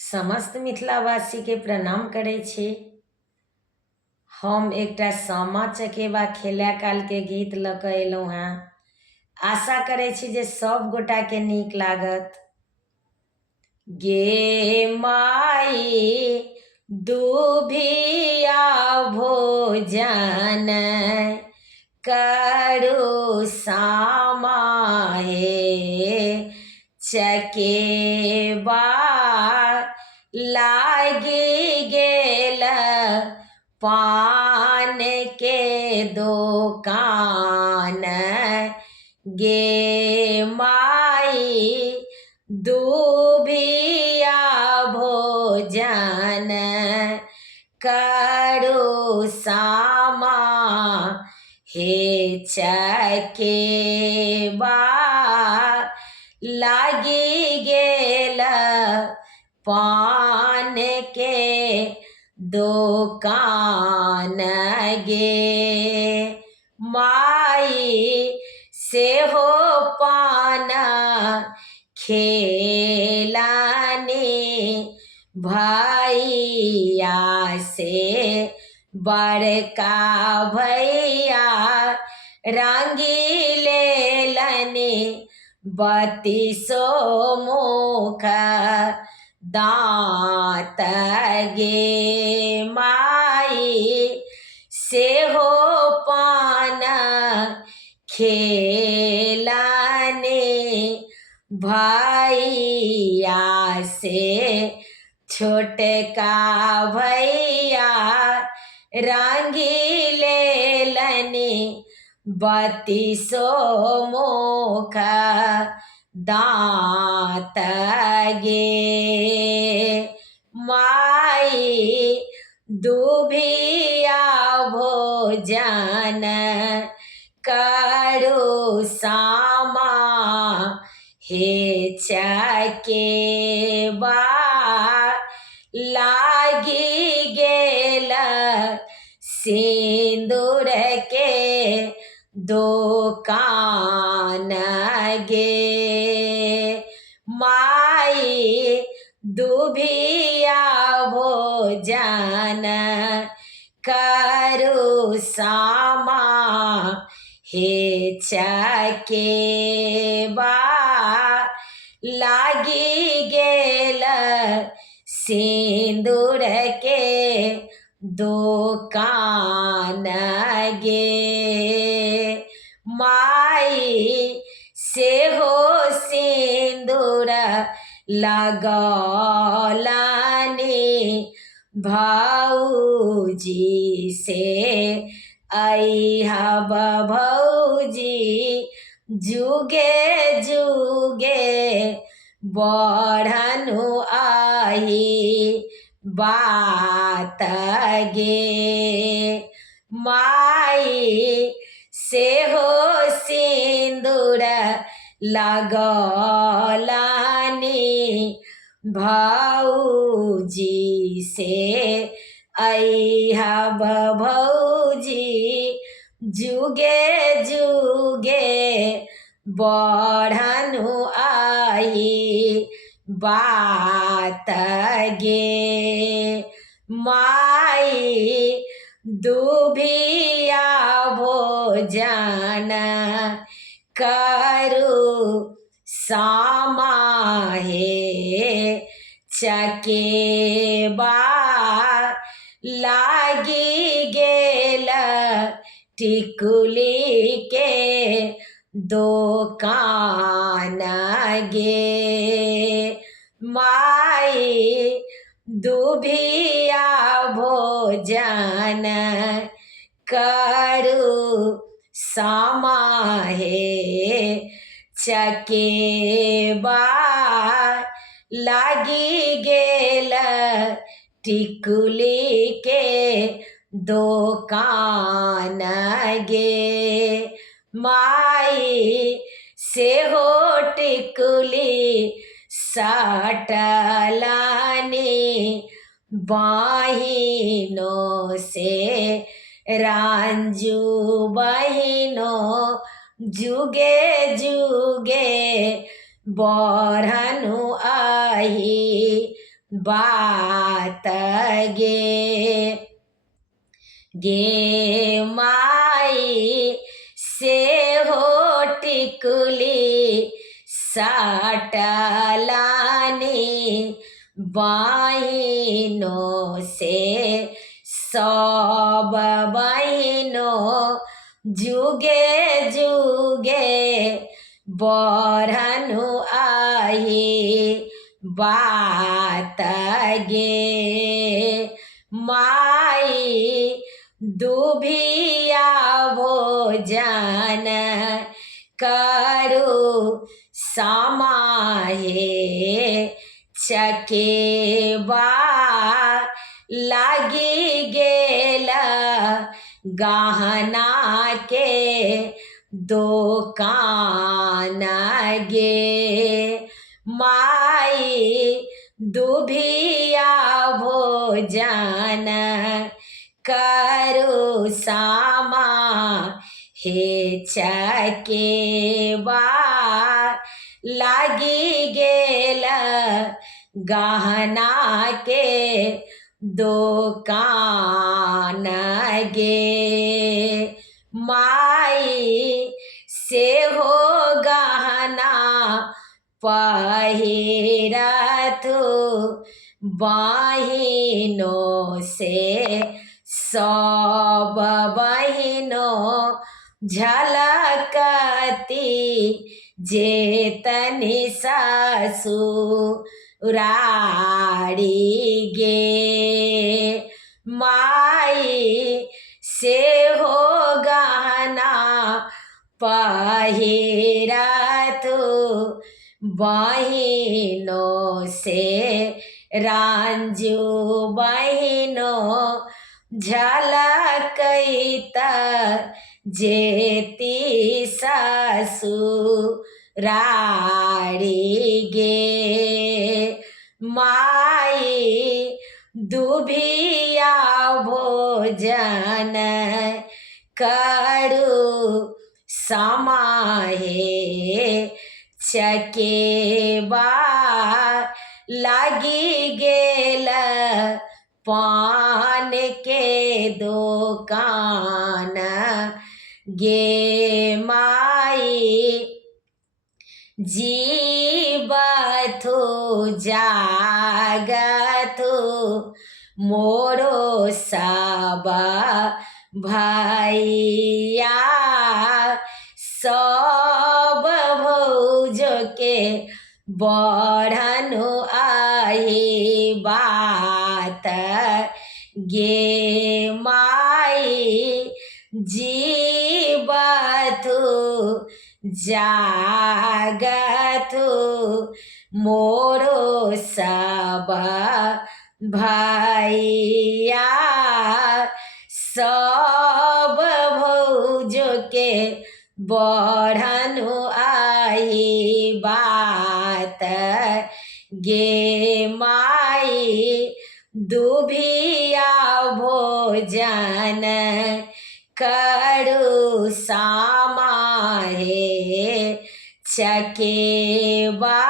समस्त मिथिलावासी के प्रणाम करे छी। हम एकटा सामा चकेबा खेला काल के गीत लऽ कऽ एलहुँ हेँ। आशा करे छी जे सब गोटा के नीक लागत। गे माई दुभिया भोजन करू सामा हे, चकेबा लागी गेल पान के दोकान। गे माई दुभिया भोजन करू सामा हे, चकेबा लागी गेल पान के दोकान। गे माई से हो पान खेलानी, भैया से बड़का भैया रंगी लेलनी, 32 मुख दाँत। गे माई से हो पान खेलानी, भैया से छोटका भैया रंगी लेलनी, 32 मुख दाँत। गे माई दुभिया भोजन करू सामा हे, चकेबा लागी गेल सिंदूर के दोकान। गे माई दुभिया भोजन करू सामा हे, चकेबा लागी गेल सिंदूर के दोकान। गे माई से हो सिंदूर लगौलनी, भौजी से अइहब भौजी जुगे जुगे बढ़नु आही बात। गे माई से हो सिंदूर लगौलनी, भौजी से अइहब भौजी जुगे जुगे बढ़नु आही बात। गे माई दुभिया भोजन करू सामा हे, चकेबा लागी गेल टिकुली के दोकान। गे माई दुभिया भोजन करू सामा हे, चकेबा लागी गेल टिकुली के दोकान। गे माई से हो टिकुली सटलानी, बहिनों से रांझू बहिनों जुगे जुगे बढ़नु आही बात गे माई से हो टिकुली साटलानी बहिनों से सब बहिनों जुगे जुगे बढ़नु आई बात गे माई दुभिया भोजन करू समाहे चकेबा लागी गेला गहना के दुकान गे माई दुभिया भोजन करू सामा हे चकेबा लागी गेल गहना के दुकान गे माई से हो गहना पहिरथु बहिनों से सब बहिनों झलकती जेतनि ससुरारी गे माई से हो गहना पहिरथु बहिनों से रांझू बहिनों झलकैत जेती ससुरारी गे माई दुभिया भोजन करू समाहे चकेबा लागी गेल पान के दुकान गे माई जीवथु जागथु मोरो सब भैया सब भौज के बढ़नु आई बात गे माई जीवथु जागथु मोरो सब भैया सब भौज के बढ़नु आई बात गे माई दुभिया भोजन करू समाहे चकेबा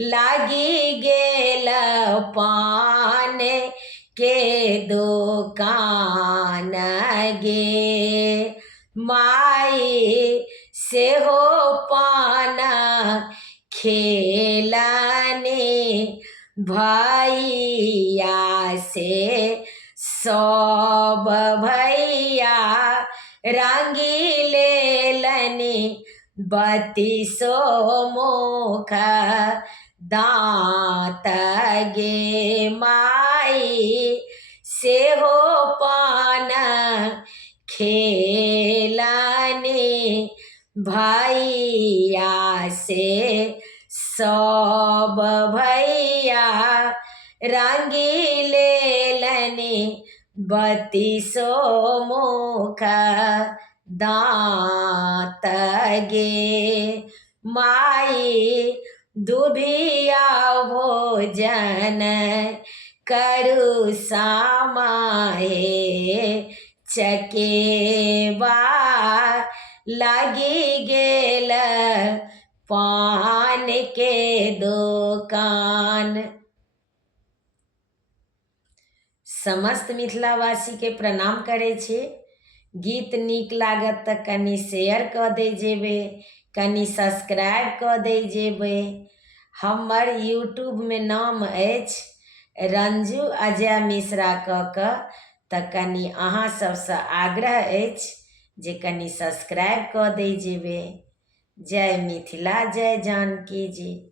लागी गेल पान के दुकान गे माई से हो पान खेलने भैया से सब भैया रंगीले लनी बत्तीसो मुख दांत गे माई से हो पान खेलने भैया से सब भैया रंगीले लनी बत्तीसो मुख दांत गे माई दुभिया भोजन करू समाहे चकेबा लागी गेल पान के दुकान। समस्त मिथिलावासी के प्रणाम करे छी। गीत नीक लागत तऽ कनि शेयर कऽ दै जेबै, कनि सब्सक्राइब कऽ दै जेबै। हमर यूट्यूबमे नाम अछि रंजू अजय मिश्रा कऽ कऽ, तऽ कनि अहाँ सबसँ आग्रह अछि जे कनि सब्सक्राइब कऽ दै जेबै। जय मिथिला, जय जानकी जी।